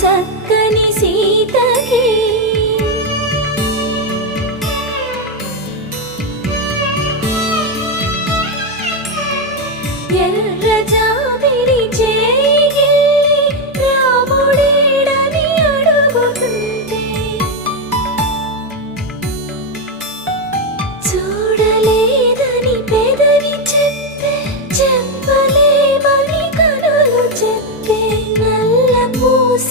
చక్కని సీతకి ఎర్ర జాబిలి చేయి రాముడేడని అడుగుతుంటే చూడలేదని పెదవి చెప్పే చెప్పలేమని కనులు చెప్పే నల్ల పూస